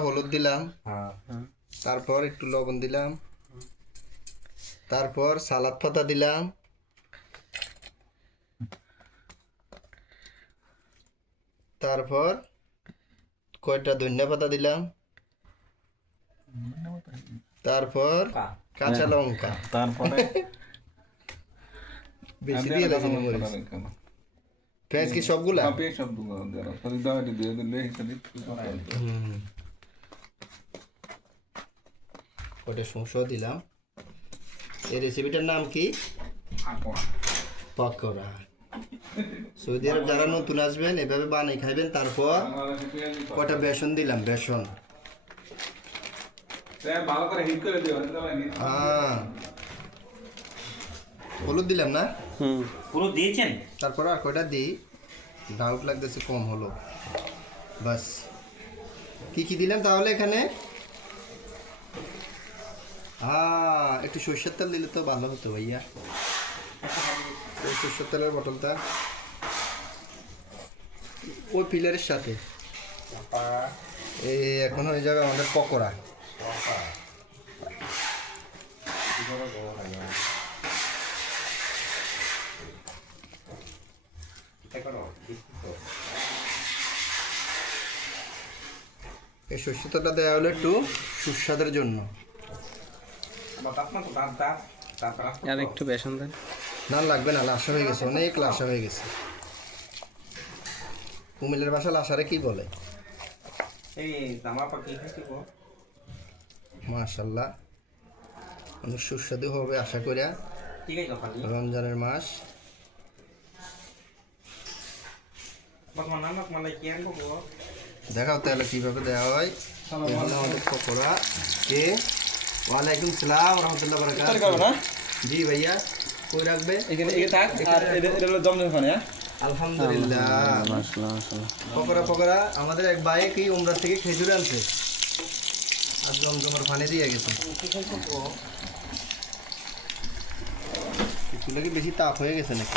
হলুদ দিলাম। হ্যাঁ। তারপর একটু লবণ দিলাম। তারপর সালাদ পাতা দিলাম। তারপর কয়টা ধনিয়া পাতা দিলাম। তারপর কাঁচা লঙ্কা। তারপরে বেশি দিয়ে সবগুলা? দিলাম। এই রেসিপিটার নাম কি? পকোড়া। সৌদি আরব যারা নতুন আসবেন এভাবে বানিয়ে খাইবেন তারপর কটা বেসন দিলাম বেসন। আহ, হলুদ দিলাম না? পুরো দিয়েছেন? তারপর আর কয়টা দিই? ডাউট লাগতেছে কম হলো। বাস। কি কি দিলেন তাহলে এখানে? হ্যাঁ একটু সরষের তেল দিলে তো ভালো হতো ভাইয়া। ওই সর্ষের তেলের বোতলটা। ওই পিলারের সাথে। এই এখন হয়ে যাবে আমাদের পকোড়া। এই সর্ষের তেলটা দেওয়া হলো একটু সুস্বাদের জন্য। আর একটু বেসন দেন। না লাগবে না লাসা হয়ে গেছে অনেক লাসা হয়ে গেছে। কুমিল্লার ভাষা লাসারে কি বলে? এই জামা পাকি মাশাল্লাহ অনেক সুস্বাদু হবে আশা করিয়া। রমজানের মাস। দেখাও তাহলে কীভাবে দেওয়া হয়। আমাদের পকোড়া। কে? ওয়ালাইকুম সালাম রহমতুল্লাহ বারাকাত জি ভাইয়া কই রাখবে? এখানে এখানে থাক আর এটা এটা হলো জমজম খানে আলহামদুলিল্লাহ। মশলা মশলা পকোড়া পকোড়া। আমাদের এক ভাই কি উমরা থেকে খেজুর আনছে। আর জমজমার পানি দিয়ে গেছে। চুলে কি বেশি তাপ হয়ে গেছে নাকি?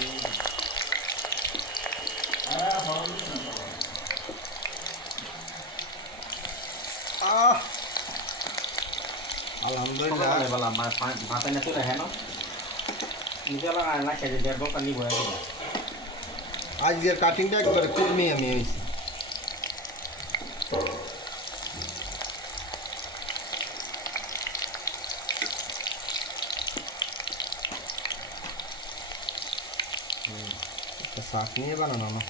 আলহামদুলিল্লাহ মাথা না তো হ্যাঁ না নিজে লাগা না খেয়ে দেড় ঘণ্টা নিব আজকের কাটিংটা একবারে মেয়ে আমি হয়েছি শাক নিয়ে বানানো না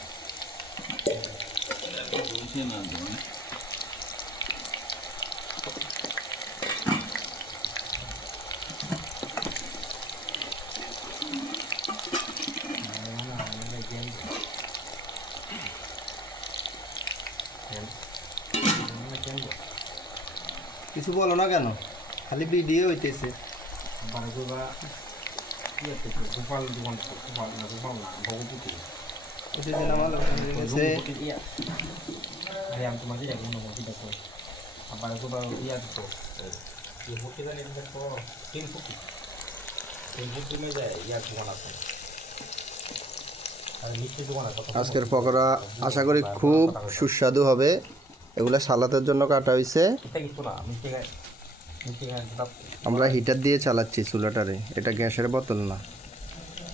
কিছু বলো না কেন? খালি ভিডিও হইতেছে। গোপাল দোকান আছে। আজকের পকোড়া আশা করি খুব সুস্বাদু হবে। এগুলা সালাতের জন্য কাটা হয়েছে আমরা হিটার দিয়ে চালাচ্ছি চুলাটারে। এটা গ্যাসের বোতল না।